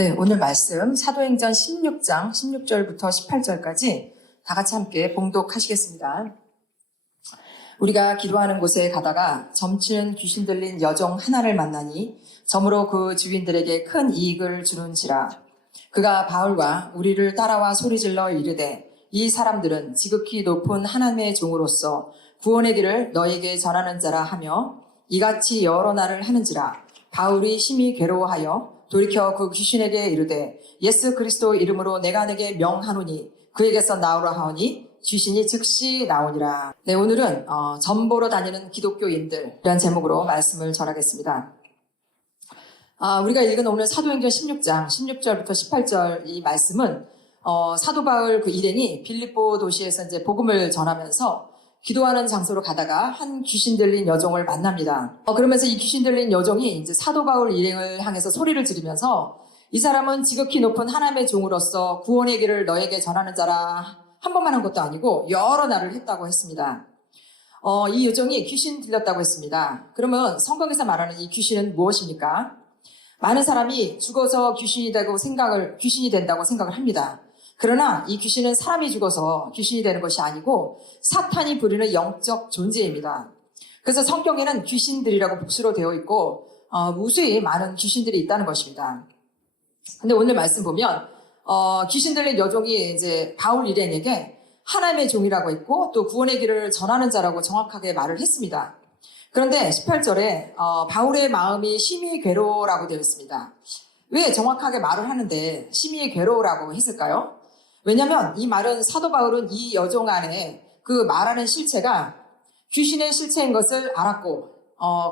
네, 오늘 말씀 사도행전 16장 16절부터 18절까지 다 같이 함께 봉독하시겠습니다. 우리가 기도하는 곳에 가다가 점치는 귀신 들린 여종 하나를 만나니 점으로 그 주인들에게 큰 이익을 주는지라. 그가 바울과 우리를 따라와 소리질러 이르되 이 사람들은 지극히 높은 하나님의 종으로서 구원의 길을 너에게 전하는 자라 하며 이같이 여러 날을 하는지라. 바울이 심히 괴로워하여 돌이켜 그 귀신에게 이르되 예수 그리스도 이름으로 내가 내게 명하노니 그에게서 나오라 하오니 귀신이 즉시 나오니라. 네, 오늘은 점보러 다니는 기독교인들 이런 제목으로 말씀을 전하겠습니다. 우리가 읽은 오늘 사도행전 16장 16절부터 18절 이 말씀은 사도 바울 그 일행이 빌립보 도시에서 이제 복음을 전하면서 기도하는 장소로 가다가 한 귀신 들린 여종을 만납니다. 그러면서 이 귀신 들린 여종이 이제 사도 바울 일행을 향해서 소리를 지르면서 이 사람은 지극히 높은 하나님의 종으로서 구원의 길을 너에게 전하는 자라. 한 번만 한 것도 아니고 여러 날을 했다고 했습니다. 이 여종이 귀신 들렸다고 했습니다. 그러면 성경에서 말하는 이 귀신은 무엇입니까? 많은 사람이 죽어서 귀신이 된다고 생각을 합니다. 그러나 이 귀신은 사람이 죽어서 귀신이 되는 것이 아니고 사탄이 부리는 영적 존재입니다. 그래서 성경에는 귀신들이라고 복수로 되어 있고 무수히 많은 귀신들이 있다는 것입니다. 근데 오늘 말씀 보면 귀신 들린 여종이 이제 바울 일행에게 하나님의 종이라고 했고 또 구원의 길을 전하는 자라고 정확하게 말을 했습니다. 그런데 18절에 바울의 마음이 심히 괴로워라고 되어 있습니다. 왜 정확하게 말을 하는데 심히 괴로워라고 했을까요? 왜냐하면 이 말은 사도 바울은 이 여종 안에 그 말하는 실체가 귀신의 실체인 것을 알았고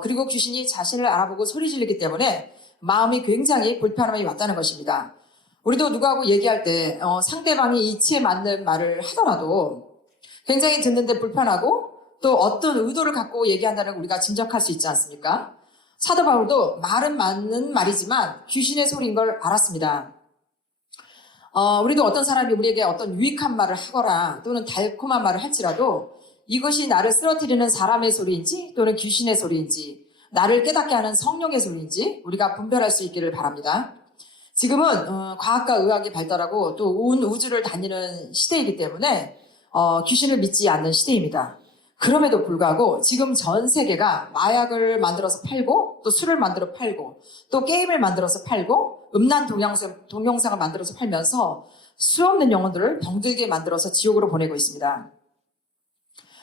그리고 귀신이 자신을 알아보고 소리 지르기 때문에 마음이 굉장히 불편함이 왔다는 것입니다. 우리도 누구하고 얘기할 때 상대방이 이치에 맞는 말을 하더라도 굉장히 듣는데 불편하고 또 어떤 의도를 갖고 얘기한다는 걸 우리가 짐작할 수 있지 않습니까? 사도 바울도 말은 맞는 말이지만 귀신의 소리인 걸 알았습니다. 우리도 어떤 사람이 우리에게 어떤 유익한 말을 하거나 또는 달콤한 말을 할지라도 이것이 나를 쓰러뜨리는 사람의 소리인지 또는 귀신의 소리인지 나를 깨닫게 하는 성령의 소리인지 우리가 분별할 수 있기를 바랍니다. 지금은 과학과 의학이 발달하고 또 온 우주를 다니는 시대이기 때문에 귀신을 믿지 않는 시대입니다. 그럼에도 불구하고 지금 전 세계가 마약을 만들어서 팔고 또 술을 만들어 팔고 또 게임을 만들어서 팔고 음란 동영상을 만들어서 팔면서 수없는 영혼들을 병들게 만들어서 지옥으로 보내고 있습니다.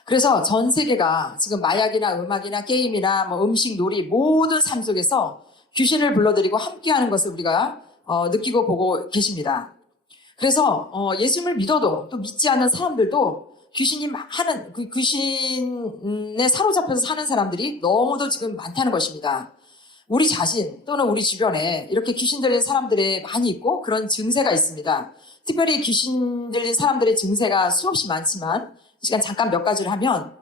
그래서 전 세계가 지금 마약이나 음악이나 게임이나 음식, 놀이 모든 삶 속에서 귀신을 불러들이고 함께하는 것을 우리가 느끼고 보고 계십니다. 그래서 예수님을 믿어도 또 믿지 않는 사람들도 그 귀신에 사로잡혀서 사는 사람들이 너무도 지금 많다는 것입니다. 우리 자신 또는 우리 주변에 이렇게 귀신 들린 사람들이 많이 있고 그런 증세가 있습니다. 특별히 귀신 들린 사람들의 증세가 수없이 많지만 이 시간 잠깐 몇 가지를 하면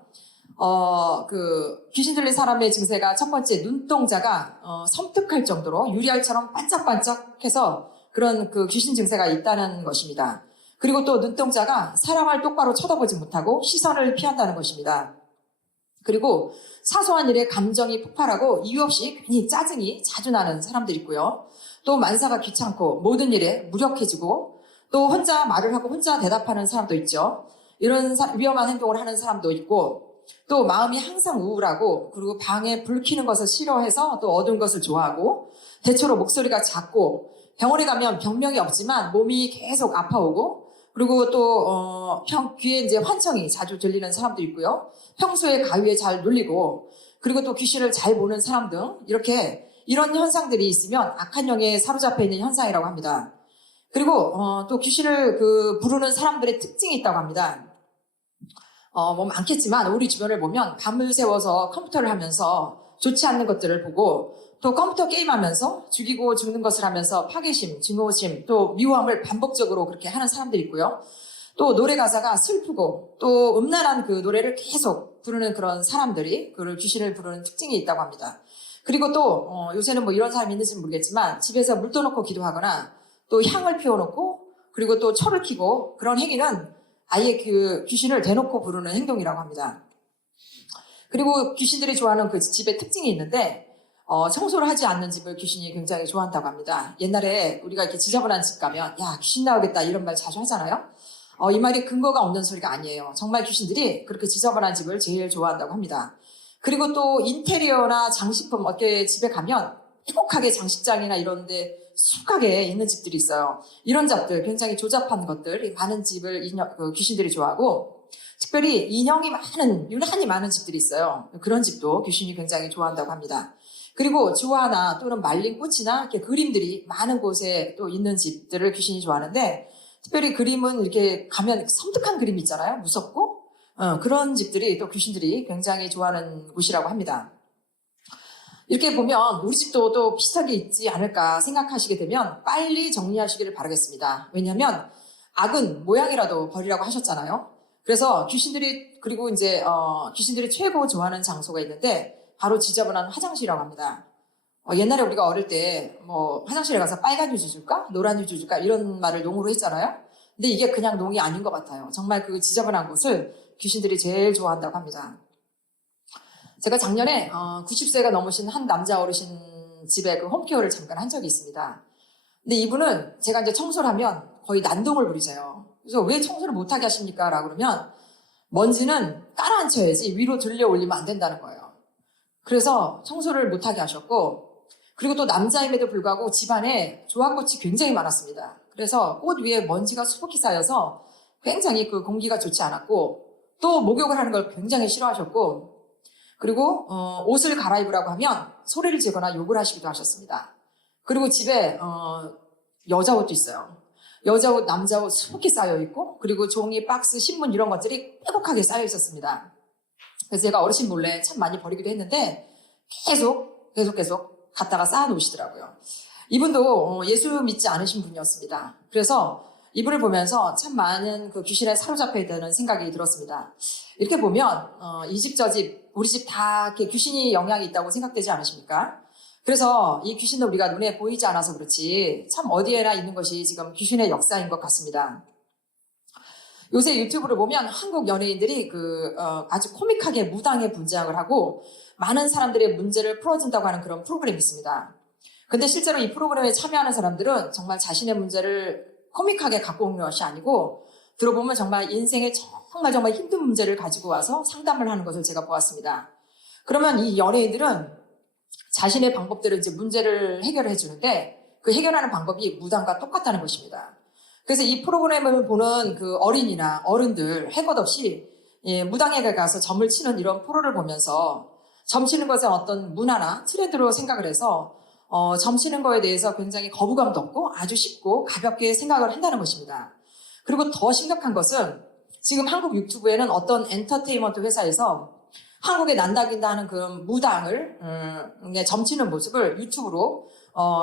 귀신 들린 사람의 증세가 첫 번째 눈동자가 섬뜩할 정도로 유리알처럼 반짝반짝해서 그런 그 귀신 증세가 있다는 것입니다. 그리고 또 눈동자가 사람을 똑바로 쳐다보지 못하고 시선을 피한다는 것입니다. 그리고 사소한 일에 감정이 폭발하고 이유 없이 괜히 짜증이 자주 나는 사람들이 있고요. 또 만사가 귀찮고 모든 일에 무력해지고 또 혼자 말을 하고 혼자 대답하는 사람도 있죠. 이런 위험한 행동을 하는 사람도 있고 또 마음이 항상 우울하고 그리고 방에 불 켜는 것을 싫어해서 또 어두운 것을 좋아하고 대체로 목소리가 작고 병원에 가면 병명이 없지만 몸이 계속 아파오고 그리고 또 귀에 이제 환청이 자주 들리는 사람도 있고요. 평소에 가위에 잘 눌리고 그리고 또 귀신을 잘 보는 사람 등 이런 현상들이 있으면 악한 영에 사로잡혀 있는 현상이라고 합니다. 그리고 또 귀신을 부르는 사람들의 특징이 있다고 합니다. 많겠지만 우리 주변을 보면 밤을 새워서 컴퓨터를 하면서 좋지 않는 것들을 보고 또 컴퓨터 게임하면서 죽이고 죽는 것을 하면서 파괴심, 증오심, 또 미워함을 반복적으로 그렇게 하는 사람들이 있고요. 또 노래 가사가 슬프고 또 음란한 그 노래를 계속 부르는 그런 사람들이 귀신을 부르는 특징이 있다고 합니다. 그리고 또 요새는 이런 사람이 있는지는 모르겠지만 집에서 물 떠놓고 기도하거나 또 향을 피워놓고 그리고 또 철을 켜고 그런 행위는 아예 그 귀신을 대놓고 부르는 행동이라고 합니다. 그리고 귀신들이 좋아하는 그 집의 특징이 있는데 청소를 하지 않는 집을 귀신이 굉장히 좋아한다고 합니다. 옛날에 우리가 이렇게 지저분한 집 가면 야 귀신 나오겠다 이런 말 자주 하잖아요. 이 말이 근거가 없는 소리가 아니에요. 정말 귀신들이 그렇게 지저분한 집을 제일 좋아한다고 합니다. 그리고 또 인테리어나 장식품 어떻게 집에 가면 빼곡하게 장식장이나 이런 데 숙하게 있는 집들이 있어요. 이런 잡들 굉장히 조잡한 것들 많은 집을 귀신들이 좋아하고 특별히 인형이 유난히 많은 집들이 있어요. 그런 집도 귀신이 굉장히 좋아한다고 합니다. 그리고 주화나 또는 말린 꽃이나 이렇게 그림들이 많은 곳에 또 있는 집들을 귀신이 좋아하는데 특별히 그림은 이렇게 가면 섬뜩한 그림 있잖아요. 무섭고 그런 집들이 또 귀신들이 굉장히 좋아하는 곳이라고 합니다. 이렇게 보면 우리 집도 또 비슷하게 있지 않을까 생각하시게 되면 빨리 정리하시기를 바라겠습니다. 왜냐하면 악은 모양이라도 버리라고 하셨잖아요. 그래서 그리고 이제 귀신들이 최고 좋아하는 장소가 있는데 바로 지저분한 화장실이라고 합니다. 옛날에 우리가 어릴 때 뭐 화장실에 가서 빨간 휴지 줄까? 노란 휴지 줄까? 이런 말을 농으로 했잖아요. 근데 이게 그냥 농이 아닌 것 같아요. 정말 그 지저분한 곳을 귀신들이 제일 좋아한다고 합니다. 제가 작년에 90세가 넘으신 한 남자 어르신 집에 그 홈케어를 잠깐 한 적이 있습니다. 근데 이분은 제가 이제 청소를 하면 거의 난동을 부리세요. 그래서 왜 청소를 못하게 하십니까? 라고 그러면 먼지는 깔아앉혀야지 위로 들려 올리면 안 된다는 거예요. 그래서 청소를 못하게 하셨고 그리고 또 남자임에도 불구하고 집안에 조합꽃이 굉장히 많았습니다. 그래서 꽃 위에 먼지가 수북히 쌓여서 굉장히 그 공기가 좋지 않았고 또 목욕을 하는 걸 굉장히 싫어하셨고 그리고 옷을 갈아입으라고 하면 소리를 지거나 욕을 하시기도 하셨습니다. 그리고 집에 여자 옷도 있어요. 여자 옷, 남자 옷 수북히 쌓여 있고 그리고 종이, 박스, 신문 이런 것들이 빼곡하게 쌓여 있었습니다. 그래서 제가 어르신 몰래 참 많이 버리기도 했는데 계속 갖다가 쌓아 놓으시더라고요. 이분도 예수 믿지 않으신 분이었습니다. 그래서 이분을 보면서 참 많은 그 귀신에 사로잡혀 있다는 생각이 들었습니다. 이렇게 보면 이 집 저 집 우리 집 다 이렇게 귀신이 영향이 있다고 생각되지 않으십니까? 그래서 이 귀신은 우리가 눈에 보이지 않아서 그렇지 참 어디에나 있는 것이 지금 귀신의 역사인 것 같습니다. 요새 유튜브를 보면 한국 연예인들이 아주 코믹하게 무당의 분장을 하고 많은 사람들의 문제를 풀어준다고 하는 그런 프로그램이 있습니다. 근데 실제로 이 프로그램에 참여하는 사람들은 정말 자신의 문제를 코믹하게 갖고 온 것이 아니고 들어보면 정말 인생에 정말 힘든 문제를 가지고 와서 상담을 하는 것을 제가 보았습니다. 그러면 이 연예인들은 자신의 방법대로 이제 문제를 해결해 주는데 그 해결하는 방법이 무당과 똑같다는 것입니다. 그래서 이 프로그램을 보는 그 어린이나 어른들 할 것 없이 무당에 가서 점을 치는 이런 프로를 보면서 점 치는 것에 어떤 문화나 트렌드로 생각을 해서 점 치는 거에 대해서 굉장히 거부감도 없고 아주 쉽고 가볍게 생각을 한다는 것입니다. 그리고 더 심각한 것은 지금 한국 유튜브에는 어떤 엔터테인먼트 회사에서 한국에 난다긴다 하는 그런 무당을 점치는 모습을 유튜브로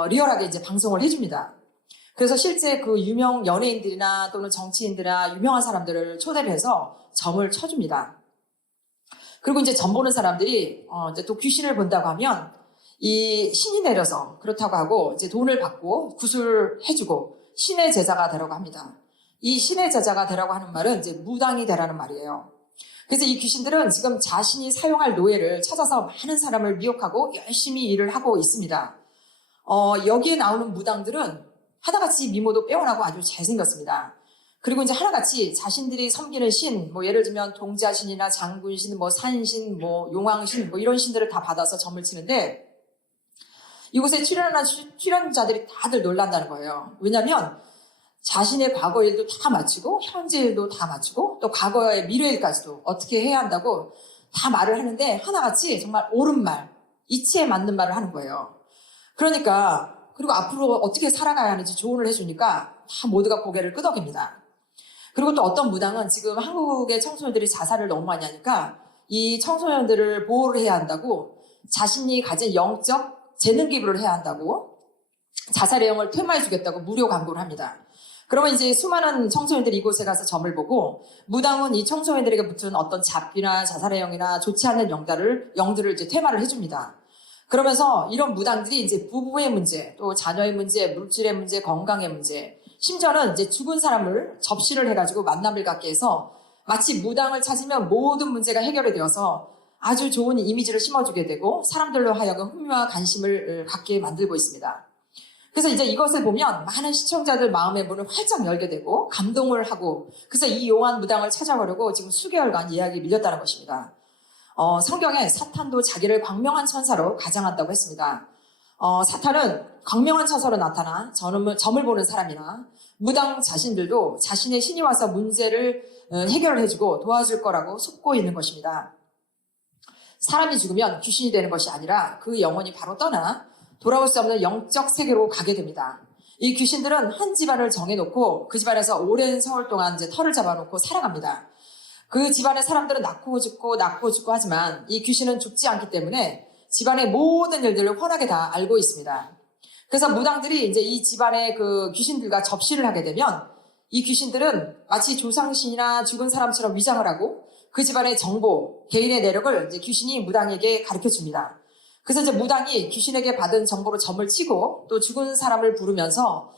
리얼하게 이제 방송을 해줍니다. 그래서 실제 그 유명 연예인들이나 또는 정치인들이나 유명한 사람들을 초대를 해서 점을 쳐줍니다. 그리고 이제 점 보는 사람들이 이제 또 귀신을 본다고 하면 이 신이 내려서 그렇다고 하고 이제 돈을 받고 구술해주고 신의 제자가 되라고 합니다. 이 신의 제자가 되라고 하는 말은 이제 무당이 되라는 말이에요. 그래서 이 귀신들은 지금 자신이 사용할 노예를 찾아서 많은 사람을 미혹하고 열심히 일을 하고 있습니다. 여기에 나오는 무당들은 하나같이 미모도 빼어나고 아주 잘생겼습니다. 그리고 이제 하나같이 자신들이 섬기는 신, 뭐 예를 들면 동자신이나 장군신, 뭐 산신, 뭐 용왕신, 뭐 이런 신들을 다 받아서 점을 치는데 이곳에 출연자들이 다들 놀란다는 거예요. 왜냐하면 자신의 과거 일도 다 마치고 현재 일도 다 마치고 또 과거의 미래 일까지도 어떻게 해야 한다고 다 말을 하는데 하나같이 정말 옳은 말, 이치에 맞는 말을 하는 거예요. 그러니까 그리고 앞으로 어떻게 살아가야 하는지 조언을 해주니까 다 모두가 고개를 끄덕입니다. 그리고 또 어떤 무당은 지금 한국의 청소년들이 자살을 너무 많이 하니까 이 청소년들을 보호를 해야 한다고 자신이 가진 영적 재능 기부를 해야 한다고 자살의 영을 퇴마해 주겠다고 무료 광고를 합니다. 그러면 이제 수많은 청소년들이 이곳에 가서 점을 보고 무당은 이 청소년들에게 붙은 어떤 잡기나 자살의 영이나 좋지 않은 영들을 이제 퇴마를 해줍니다. 그러면서 이런 무당들이 이제 부부의 문제, 또 자녀의 문제, 물질의 문제, 건강의 문제, 심지어는 이제 죽은 사람을 접시를 해가지고 만남을 갖게 해서 마치 무당을 찾으면 모든 문제가 해결이 되어서 아주 좋은 이미지를 심어주게 되고 사람들로 하여금 흥미와 관심을 갖게 만들고 있습니다. 그래서 이제 이것을 보면 많은 시청자들 마음의 문을 활짝 열게 되고 감동을 하고, 그래서 이 용한 무당을 찾아가려고 지금 수개월간 예약이 밀렸다는 것입니다. 성경에 사탄도 자기를 광명한 천사로 가장한다고 했습니다. 사탄은 광명한 천사로 나타나 점을 보는 사람이나 무당 자신들도 자신의 신이 와서 문제를 해결을 해주고 도와줄 거라고 속고 있는 것입니다. 사람이 죽으면 귀신이 되는 것이 아니라 그 영혼이 바로 떠나 돌아올 수 없는 영적 세계로 가게 됩니다. 이 귀신들은 한 집안을 정해놓고 그 집안에서 오랜 세월 동안 이제 털을 잡아놓고 살아갑니다. 그 집안의 사람들은 낳고 죽고 하지만 이 귀신은 죽지 않기 때문에 집안의 모든 일들을 훤하게 다 알고 있습니다. 그래서 무당들이 이제 이 집안의 그 귀신들과 접시를 하게 되면 이 귀신들은 마치 조상신이나 죽은 사람처럼 위장을 하고 그 집안의 정보, 개인의 내력을 이제 귀신이 무당에게 가르쳐 줍니다. 그래서 이제 무당이 귀신에게 받은 정보로 점을 치고 또 죽은 사람을 부르면서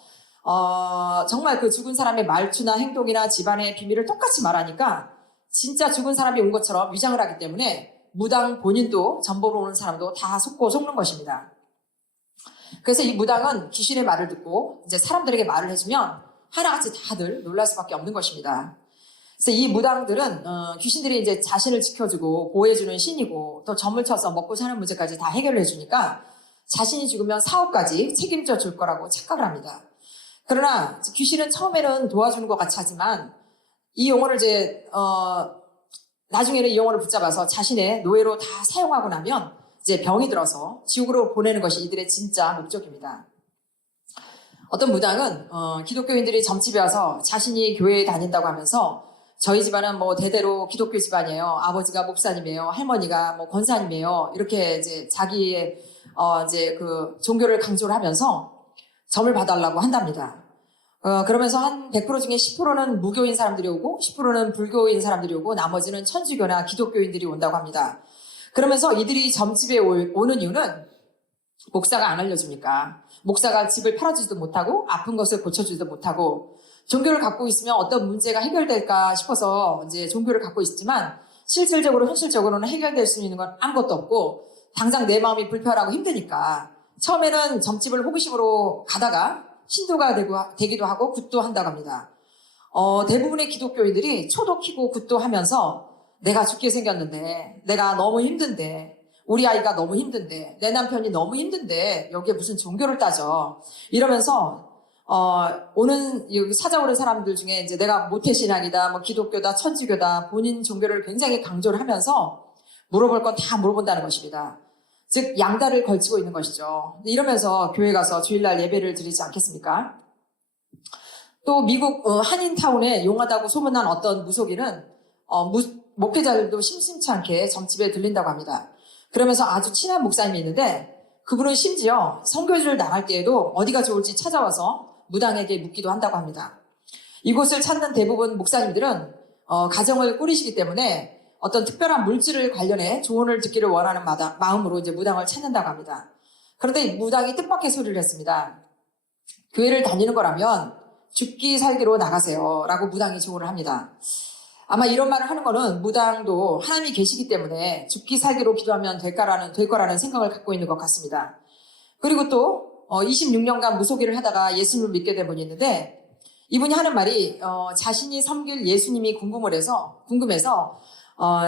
정말 그 죽은 사람의 말투나 행동이나 집안의 비밀을 똑같이 말하니까 진짜 죽은 사람이 온 것처럼 위장을 하기 때문에 무당 본인도 점보로 오는 사람도 다 속는 것입니다. 그래서 이 무당은 귀신의 말을 듣고 이제 사람들에게 말을 해주면 하나같이 다들 놀랄 수밖에 없는 것입니다. 그래서 이 무당들은 귀신들이 이제 자신을 지켜주고 보호해주는 신이고 또 점을 쳐서 먹고 사는 문제까지 다 해결을 해주니까 자신이 죽으면 사업까지 책임져 줄 거라고 착각을 합니다. 그러나 귀신은 처음에는 도와주는 것 같이 하지만 이 용어를 이제 나중에는 이 용어를 붙잡아서 자신의 노예로 다 사용하고 나면 이제 병이 들어서 지옥으로 보내는 것이 이들의 진짜 목적입니다. 어떤 무당은 기독교인들이 점집에 와서 자신이 교회에 다닌다고 하면서 저희 집안은 뭐 대대로 기독교 집안이에요. 아버지가 목사님이에요. 할머니가 뭐 권사님이에요. 이렇게 이제 자기의 이제 그 종교를 강조를 하면서 점을 봐달라고 한답니다. 그러면서 한 100% 중에 10%는 무교인 사람들이 오고 10%는 불교인 사람들이 오고 나머지는 천주교나 기독교인들이 온다고 합니다. 그러면서 이들이 점집에 오는 이유는 목사가 안 알려줍니까? 목사가 집을 팔아주지도 못하고 아픈 것을 고쳐주지도 못하고 종교를 갖고 있으면 어떤 문제가 해결될까 싶어서 이제 종교를 갖고 있지만 실질적으로 현실적으로는 해결될 수 있는 건 아무것도 없고 당장 내 마음이 불편하고 힘드니까 처음에는 점집을 호기심으로 가다가 신도가 되기도 하고 굿도 한다고 합니다. 대부분의 기독교인들이 초도 키고 굿도 하면서 내가 죽게 생겼는데, 내가 너무 힘든데, 우리 아이가 너무 힘든데, 내 남편이 너무 힘든데 여기에 무슨 종교를 따져 이러면서 여기 찾아오는 사람들 중에 이제 내가 모태신앙이다, 뭐 기독교다, 천주교다 본인 종교를 굉장히 강조를 하면서 물어볼 건 다 물어본다는 것입니다. 즉 양다를 걸치고 있는 것이죠. 이러면서 교회 가서 주일날 예배를 드리지 않겠습니까? 또 미국 한인타운에 용하다고 소문난 어떤 무속인은 목회자들도 심심치 않게 점집에 들린다고 합니다. 그러면서 아주 친한 목사님이 있는데 그분은 심지어 선교지를 나갈 때에도 어디가 좋을지 찾아와서 무당에게 묻기도 한다고 합니다. 이곳을 찾는 대부분 목사님들은 가정을 꾸리시기 때문에 어떤 특별한 물질을 관련해 조언을 듣기를 원하는 마음으로 이제 무당을 찾는다고 합니다. 그런데 무당이 뜻밖의 소리를 했습니다. 교회를 다니는 거라면 죽기 살기로 나가세요 라고 무당이 조언을 합니다. 아마 이런 말을 하는 거는 무당도 하나님이 계시기 때문에 죽기 살기로 기도하면 될 거라는 생각을 갖고 있는 것 같습니다. 그리고 또 26년간 무속일을 하다가 예수님을 믿게 된 분이 있는데 이분이 하는 말이 자신이 섬길 예수님이 궁금해서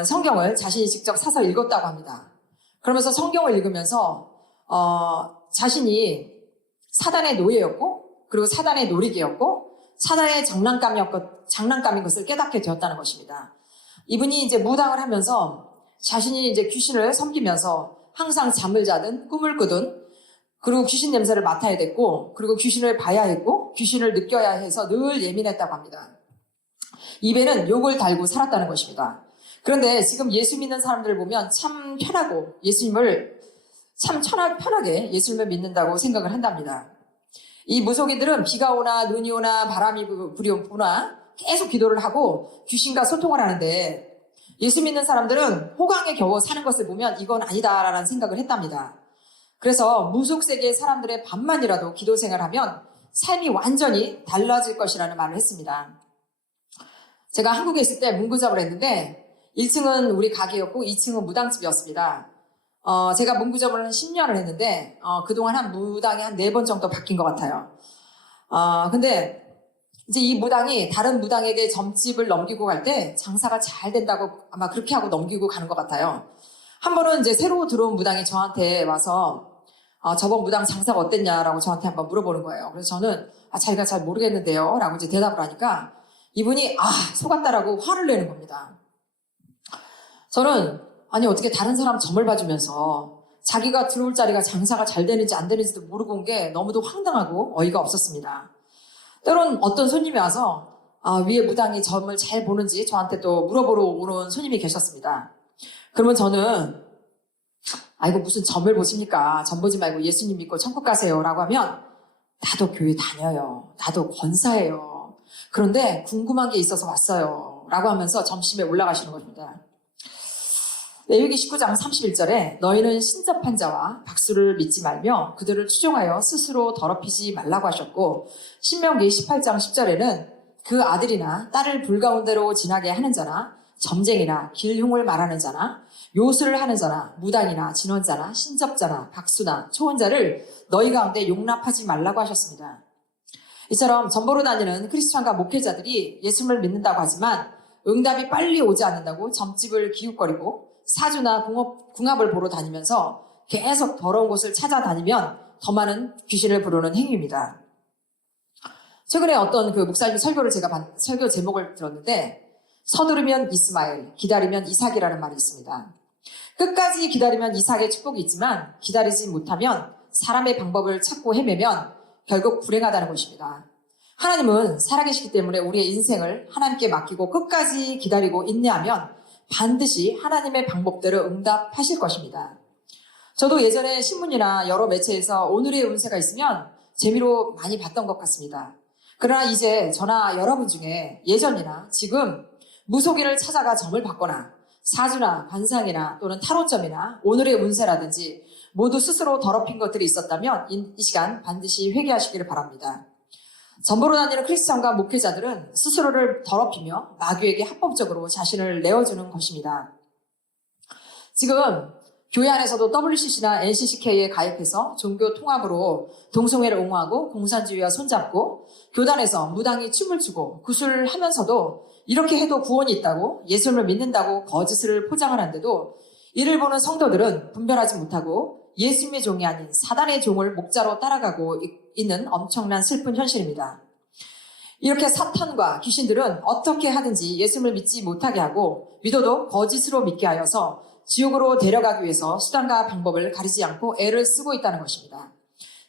성경을 자신이 직접 사서 읽었다고 합니다. 그러면서 성경을 읽으면서 자신이 사단의 노예였고 그리고 사단의 놀이개였고 사단의 장난감인 것을 깨닫게 되었다는 것입니다. 이분이 이제 무당을 하면서 자신이 이제 귀신을 섬기면서 항상 잠을 자든 꿈을 꾸든 그리고 귀신 냄새를 맡아야 됐고 그리고 귀신을 봐야 했고 귀신을 느껴야 해서 늘 예민했다고 합니다. 입에는 욕을 달고 살았다는 것입니다. 그런데 지금 예수 믿는 사람들을 보면 참 편하고 예수님을 참 편하게 예수님을 믿는다고 생각을 한답니다. 이 무속인들은 비가 오나 눈이 오나 바람이 불어오나 계속 기도를 하고 귀신과 소통을 하는데 예수 믿는 사람들은 호강에 겨워 사는 것을 보면 이건 아니다라는 생각을 했답니다. 그래서 무속 세계의 사람들의 반만이라도 기도 생활하면 삶이 완전히 달라질 것이라는 말을 했습니다. 제가 한국에 있을 때 문구잡을 했는데 1층은 우리 가게였고 2층은 무당집이었습니다. 제가 문구점을 한 10년을 했는데 그동안 한 무당이 한 4번 정도 바뀐 것 같아요. 근데 이제 이 무당이 다른 무당에게 점집을 넘기고 갈 때 장사가 잘 된다고 아마 그렇게 하고 넘기고 가는 것 같아요. 한 번은 이제 새로 들어온 무당이 저한테 와서 저번 무당 장사가 어땠냐라고 저한테 한번 물어보는 거예요. 그래서 저는 자기가 잘 모르겠는데요 라고 이제 대답을 하니까 이분이 속았다라고 화를 내는 겁니다. 저는 아니 어떻게 다른 사람 점을 봐주면서 자기가 들어올 자리가 장사가 잘 되는지 안 되는지도 모르고 온 게 너무도 황당하고 어이가 없었습니다. 때론 어떤 손님이 와서 위에 무당이 점을 잘 보는지 저한테 또 물어보러 오는 손님이 계셨습니다. 그러면 저는 이거 무슨 점을 보십니까? 점 보지 말고 예수님 믿고 천국 가세요 라고 하면 나도 교회 다녀요. 나도 권사예요. 그런데 궁금한 게 있어서 왔어요 라고 하면서 점심에 올라가시는 것입니다. 레위기 19장 31절에 너희는 신접한 자와 박수를 믿지 말며 그들을 추종하여 스스로 더럽히지 말라고 하셨고, 신명기 18장 10절에는 그 아들이나 딸을 불가운데로 지나게 하는 자나 점쟁이나 길흉을 말하는 자나 요술을 하는 자나 무당이나 진원자나 신접자나 박수나 초혼자를 너희 가운데 용납하지 말라고 하셨습니다. 이처럼 점보로 다니는 크리스찬과 목회자들이 예수님을 믿는다고 하지만 응답이 빨리 오지 않는다고 점집을 기웃거리고 사주나 궁합을 보러 다니면서 계속 더러운 곳을 찾아다니면 더 많은 귀신을 부르는 행위입니다. 최근에 어떤 그 목사님 설교 제목을 들었는데 서두르면 이스마엘, 기다리면 이삭이라는 말이 있습니다. 끝까지 기다리면 이삭의 축복이 있지만 기다리지 못하면 사람의 방법을 찾고 헤매면 결국 불행하다는 것입니다. 하나님은 살아계시기 때문에 우리의 인생을 하나님께 맡기고 끝까지 기다리고 인내하면 반드시 하나님의 방법대로 응답하실 것입니다. 저도 예전에 신문이나 여러 매체에서 오늘의 운세가 있으면 재미로 많이 봤던 것 같습니다. 그러나 이제 저나 여러분 중에 예전이나 지금 무속인을 찾아가 점을 받거나 사주나 관상이나 또는 타로점이나 오늘의 운세라든지 모두 스스로 더럽힌 것들이 있었다면 이 시간 반드시 회개하시기를 바랍니다. 점보로 다니는 크리스찬과 목회자들은 스스로를 더럽히며 마귀에게 합법적으로 자신을 내어주는 것입니다. 지금 교회 안에서도 WCC나 NCCK에 가입해서 종교 통합으로 동성애를 옹호하고 공산주의와 손잡고 교단에서 무당이 춤을 추고 구슬을 하면서도 이렇게 해도 구원이 있다고 예수님을 믿는다고 거짓을 포장을 하는데도 이를 보는 성도들은 분별하지 못하고 예수님의 종이 아닌 사단의 종을 목자로 따라가고 있는 엄청난 슬픈 현실입니다. 이렇게 사탄과 귀신들은 어떻게 하든지 예수님을 믿지 못하게 하고 믿어도 거짓으로 믿게 하여서 지옥으로 데려가기 위해서 수단과 방법을 가리지 않고 애를 쓰고 있다는 것입니다.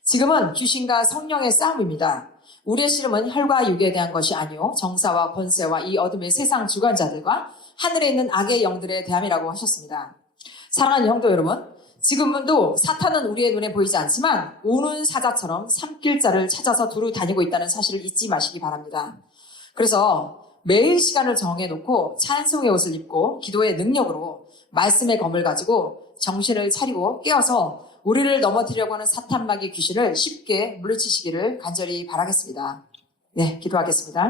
지금은 귀신과 성령의 싸움입니다. 우리의 씨름은 혈과 육에 대한 것이 아니요 정사와 권세와 이 어둠의 세상 주관자들과 하늘에 있는 악의 영들에 대함이라고 하셨습니다. 사랑하는 형도 여러분, 지금도 사탄은 우리의 눈에 보이지 않지만 오는 사자처럼 삼킬자를 찾아서 두루 다니고 있다는 사실을 잊지 마시기 바랍니다. 그래서 매일 시간을 정해놓고 찬송의 옷을 입고 기도의 능력으로 말씀의 검을 가지고 정신을 차리고 깨어서 우리를 넘어뜨리려고 하는 사탄 마귀 귀신을 쉽게 물리치시기를 간절히 바라겠습니다. 네, 기도하겠습니다.